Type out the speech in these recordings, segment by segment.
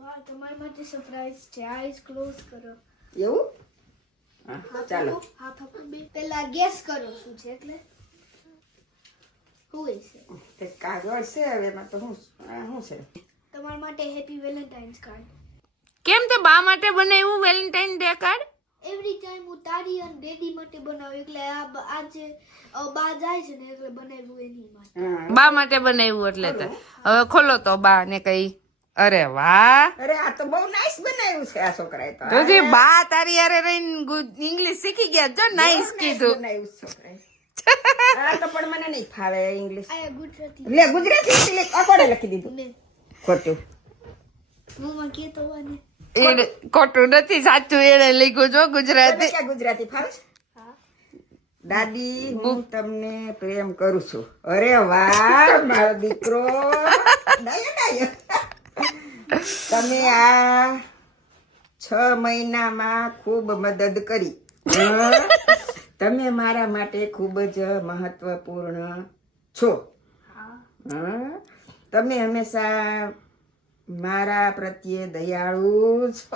બા તમારા માટે સરપ્રાઈઝ છે. આઈઝ ક્લોઝ કરો. એવું ચાલો હાથ આપો બે. પહેલા ગેસ કરો શું છે એટલે શું છે. તે કાગળ છે હવે એમાં તો શું છે તમારા માટે હેપી વેલેન્ટાઇન્સ કાર્ડ. કેમ તે બા માટે બનાવ્યું Valentine day card? Every time હું તારી અને ડેડી માટે બનાવું એટલે આજે બા જાય છે ને એટલે બનાવ્યું એની માટે. બા માટે બનાવ્યું એટલે તો હવે ખોલો તો બા ને કઈ. અરે વાહ, અરે આ તો બહુ નાઈસ બનાવ્યું છે આ છોકરાએ તો જોજી બા તારી યારે રહીને ઇંગ્લિશ શીખી ગયા. જો નાઈસ કીધું. બનાવ્યું છે છોકરાએ. આ તો પણ મને નહીં ફાવે ઇંગ્લિશ. આ ગુજરાતી લે ગુજરાતી લે અકોડે લખી દીધું ને ખોટું. મોમાં કેતો હોય એને ખોટું નથી, સાચું એને લખ્યું જો તને ગુજરાતી. ક્યાં ગુજરાતી ફાવે છે? હા દાદી હું તમને પ્રેમ કરું છું. અરે વાહ મારો દીકરો ડાયો ડાયો. તમે આ 6 મહિનામાં ખૂબ મદદ કરી. તમે મારા માટે ખૂબ જ મહત્વપૂર્ણ છો. તમે હંમેશા મારા પ્રત્યે દયાળુ છો.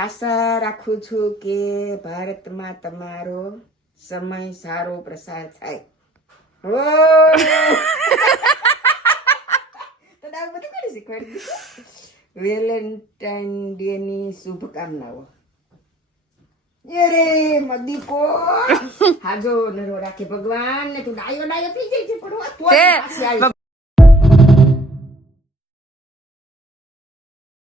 આશા રાખું છું કે ભારતમાં તમારો સમય સારો પ્રસાર થાય. વેલેન્ટાઇન ડે ની શુભકામનાઓ. અરે મદીકો હાજો નરો રાખે ભગવાન ને તું ડાયો ડાયો થઈ જાય છે પણ તે